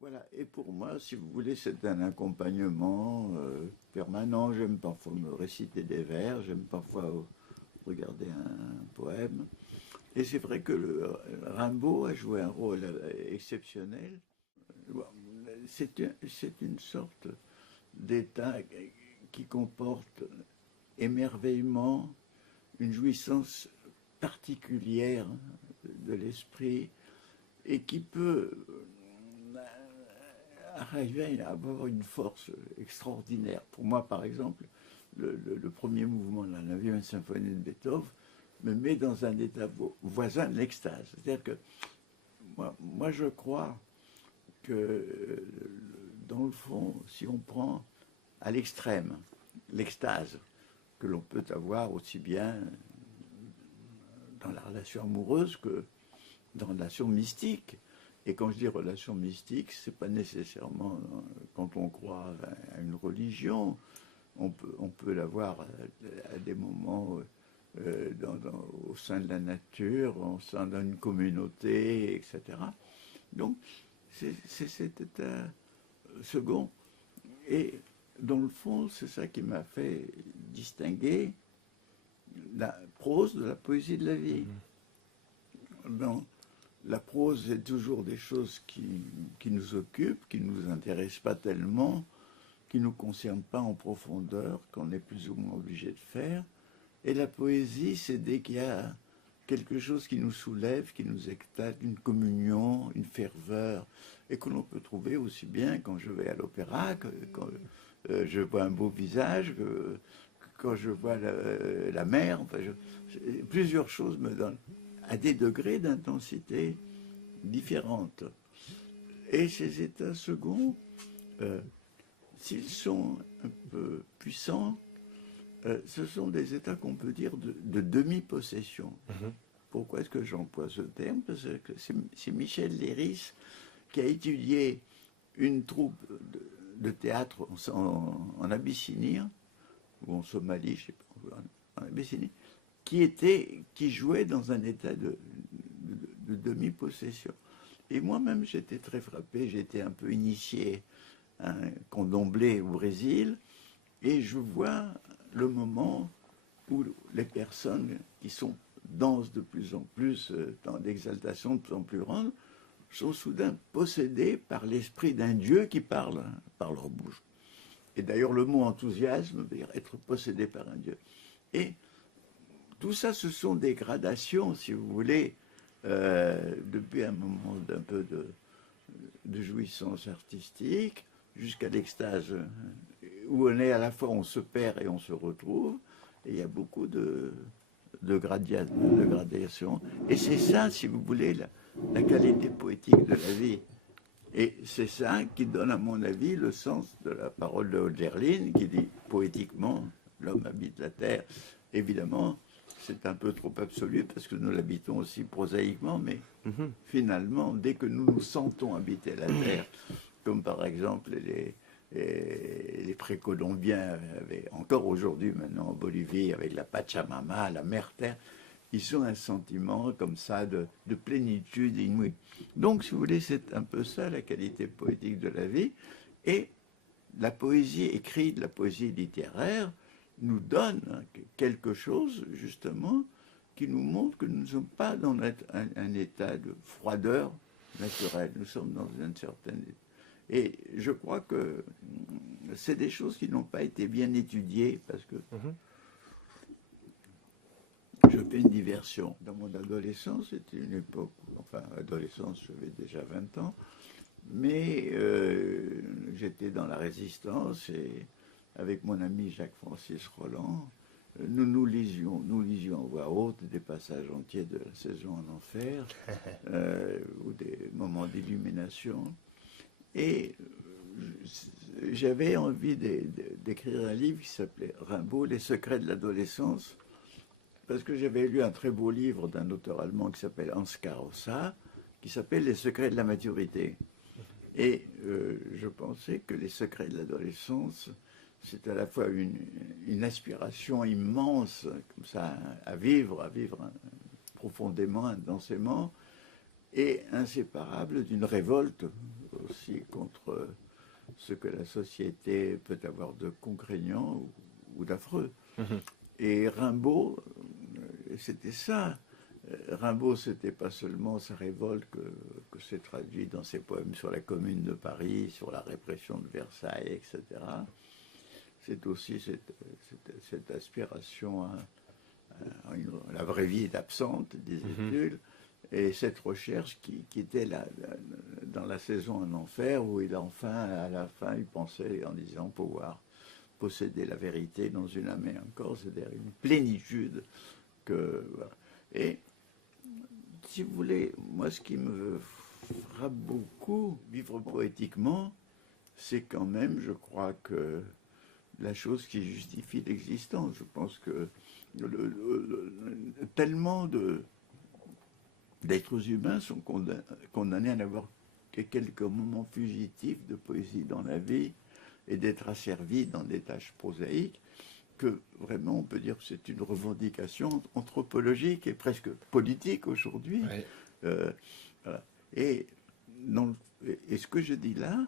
Voilà, et pour moi, si vous voulez, c'est un accompagnement permanent. J'aime parfois me réciter des vers, j'aime parfois regarder un poème. Et c'est vrai que Rimbaud a joué un rôle exceptionnel. C'est une sorte d'état qui comporte émerveillement, une jouissance particulière de l'esprit et qui peut arriver à avoir une force extraordinaire. Pour moi, par exemple, le premier mouvement de la 9e symphonie de Beethoven me met dans un état voisin de l'extase. C'est-à-dire que moi, je crois que, dans le fond, si on prend à l'extrême l'extase que l'on peut avoir aussi bien dans la relation amoureuse que dans la relation mystique. Et quand je dis relation mystique, c'est pas nécessairement quand on croit à une religion. On peut l'avoir à des moments au sein de la nature, au sein d'une communauté, etc. Donc, c'est cet état second. Et dans le fond, c'est ça qui m'a fait distinguer la prose de la poésie de la vie. Dans la prose, c'est toujours des choses qui nous occupent, qui ne nous intéressent pas tellement, qui ne nous concernent pas en profondeur, qu'on est plus ou moins obligé de faire. Et la poésie, c'est dès qu'il y a quelque chose qui nous soulève, qui nous extalte, une communion, une ferveur, et que l'on peut trouver aussi bien quand je vais à l'opéra, que quand je vois un beau visage, que quand je vois la mer. Enfin, plusieurs choses me donnent à des degrés d'intensité différentes. Et ces états seconds, s'ils sont un peu puissants, ce sont des états qu'on peut dire de demi-possession. Pourquoi est-ce que j'emploie ce terme? Parce que c'est Michel Léris qui a étudié une troupe de théâtre en Abyssinie, ou en Somalie, je ne sais pas, en Abyssinie, qui jouait dans un état de demi-possession. Et moi-même, j'étais très frappé, j'étais un peu initié à un candomblé au Brésil, et je vois le moment où les personnes qui sont dansent de plus en plus, dans d'exaltation de plus en plus grande, sont soudain possédées par l'esprit d'un Dieu qui parle par leur bouche. Et d'ailleurs, le mot enthousiasme veut dire être possédé par un Dieu. Et tout ça, ce sont des gradations, si vous voulez, depuis un moment d'un peu de jouissance artistique jusqu'à l'extase, où on est à la fois, on se perd et on se retrouve. Et il y a beaucoup de gradation. Et c'est ça, si vous voulez, la qualité poétique de la vie. Et c'est ça qui donne, à mon avis, le sens de la parole de Hölderlin, qui dit poétiquement, l'homme habite la terre. Évidemment, c'est un peu trop absolu parce que nous l'habitons aussi prosaïquement, mais finalement, dès que nous nous sentons habiter la terre, comme par exemple les précolombiens, encore aujourd'hui maintenant en Bolivie, avec la Pachamama, la mère terre, ils ont un sentiment comme ça de plénitude inouïe. Donc, si vous voulez, c'est un peu ça la qualité poétique de la vie. Et la poésie écrite, la poésie littéraire, nous donne quelque chose, justement, qui nous montre que nous ne sommes pas dans un état de froideur naturelle. Nous sommes dans une certaine... Et je crois que c'est des choses qui n'ont pas été bien étudiées, parce que je fais une diversion. Dans mon adolescence, c'était une époque, enfin, adolescence, j'avais déjà 20 ans, mais j'étais dans la résistance et avec mon ami Jacques-Francis Roland, nous lisions en voix haute des passages entiers de la saison en enfer, ou des moments d'illumination. Et j'avais envie d'écrire un livre qui s'appelait Rimbaud, Les secrets de l'adolescence, parce que j'avais lu un très beau livre d'un auteur allemand qui s'appelle Hans Karossa, qui s'appelle Les secrets de la maturité. Et je pensais que les secrets de l'adolescence, c'est à la fois une aspiration immense, comme ça, à vivre profondément, intensément, et inséparable d'une révolte aussi contre ce que la société peut avoir de contraignant ou d'affreux. Et Rimbaud, c'était ça. Rimbaud, c'était pas seulement sa révolte que c'est traduit dans ses poèmes sur la Commune de Paris, sur la répression de Versailles, etc. C'est aussi cette aspiration à la vraie vie est absente, disait-il, et cette recherche qui était là, dans la saison en enfer, où à la fin, il pensait en disant pouvoir posséder la vérité dans une âme et un corps, c'est-à-dire une plénitude que... Voilà. Et si vous voulez, moi, ce qui me frappe beaucoup, vivre poétiquement, c'est quand même, je crois que la chose qui justifie l'existence. Je pense que tellement d'êtres humains sont condamnés à n'avoir que quelques moments fugitifs de poésie dans la vie et d'être asservis dans des tâches prosaïques, que vraiment on peut dire que c'est une revendication anthropologique et presque politique aujourd'hui. Ouais. Voilà. Et ce que je dis là,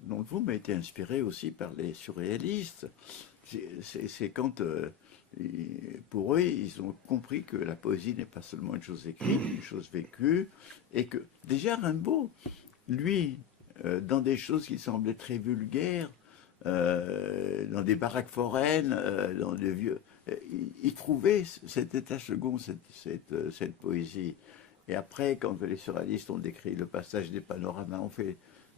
dans le fond, m'a été inspiré aussi par les surréalistes. C'est quand, pour eux, ils ont compris que la poésie n'est pas seulement une chose écrite, une chose vécue, et que déjà Rimbaud, lui, dans des choses qui semblaient très vulgaires, dans des baraques foraines, dans des vieux, il trouvait cet état second, cette poésie. Et après, quand les surréalistes ont décrit le passage des panoramas,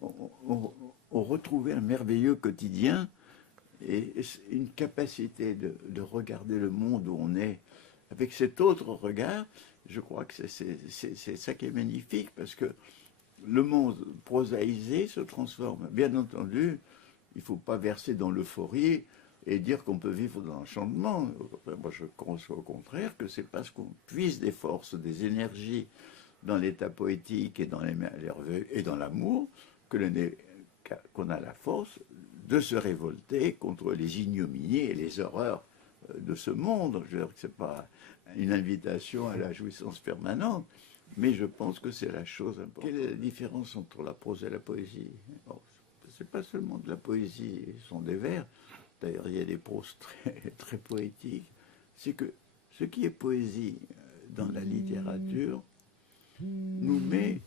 on retrouvait un merveilleux quotidien et une capacité de regarder le monde où on est avec cet autre regard. Je crois que c'est ça qui est magnifique, parce que le monde prosaïsé se transforme. Bien entendu, il ne faut pas verser dans l'euphorie et dire qu'on peut vivre dans l'enchantement. Moi, je conçois au contraire que c'est parce qu'on puise des forces, des énergies dans l'état poétique et dans l'amour qu'on a la force de se révolter contre les ignominies et les horreurs de ce monde. Je veux dire que ce n'est pas une invitation à la jouissance permanente, mais je pense que c'est la chose importante. Quelle est la différence entre la prose et la poésie? Ce n'est pas seulement de la poésie, ce sont des vers. D'ailleurs, il y a des proses très, très poétiques. C'est que ce qui est poésie dans la littérature nous met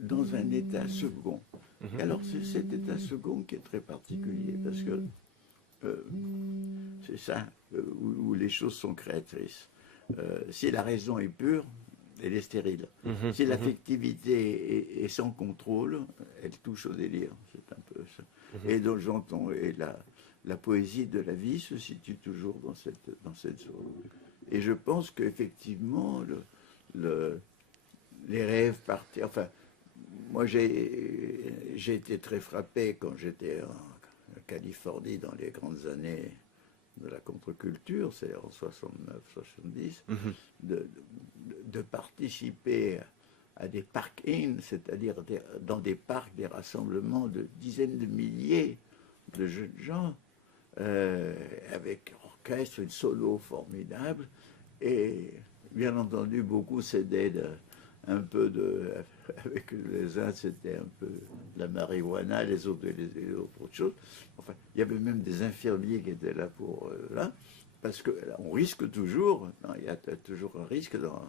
dans un état second. Et alors, c'est cet état second qui est très particulier, parce que c'est ça, où les choses sont créatrices. Si la raison est pure, elle est stérile. Si l'affectivité est sans contrôle, elle touche au délire. C'est un peu ça. Et donc j'entends, et la poésie de la vie se situe toujours dans cette zone. Et je pense qu'effectivement, les rêves partir. Enfin, moi, j'ai été très frappé quand j'étais en Californie dans les grandes années de la contre-culture, c'est-à-dire en 69-70, de participer à des park-in, c'est-à-dire dans des parcs, des rassemblements de dizaines de milliers de jeunes gens, avec orchestre, une solo formidable, et bien entendu, beaucoup cédaient un peu avec les uns c'était un peu la marijuana, les autres autre chose. Enfin, il y avait même des infirmiers qui étaient là pour là, parce que là, on risque toujours, il y a toujours un risque dans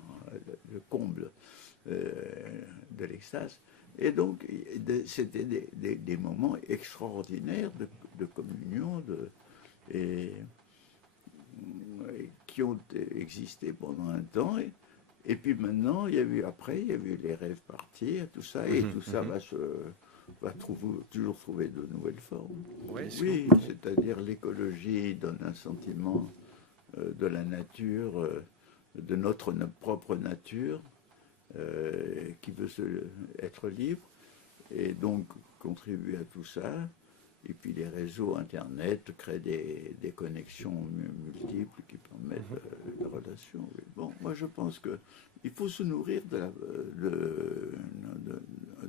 le comble de l'extase. Et donc, c'était des moments extraordinaires de communion, et qui ont existé pendant un temps. Et puis maintenant, il y a eu les rêves partir, tout ça, et tout ça va toujours trouver de nouvelles formes. Oui, c'est-à-dire l'écologie donne un sentiment de la nature, de notre propre nature, qui veut être libre, et donc contribuer à tout ça. Et puis les réseaux Internet créent des connexions multiples qui permettent la relation. Oui. Bon, moi je pense qu'il faut se nourrir de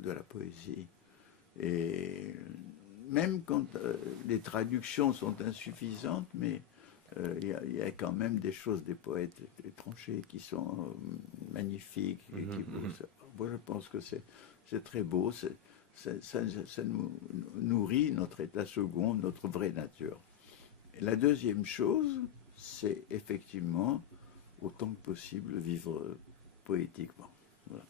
la poésie. Et même quand les traductions sont insuffisantes, mais il y a quand même des choses des poètes étrangers qui sont magnifiques. Et moi je pense que c'est très beau. ça nous nourrit notre état second, notre vraie nature. Et la deuxième chose, c'est effectivement, autant que possible, vivre poétiquement. Voilà.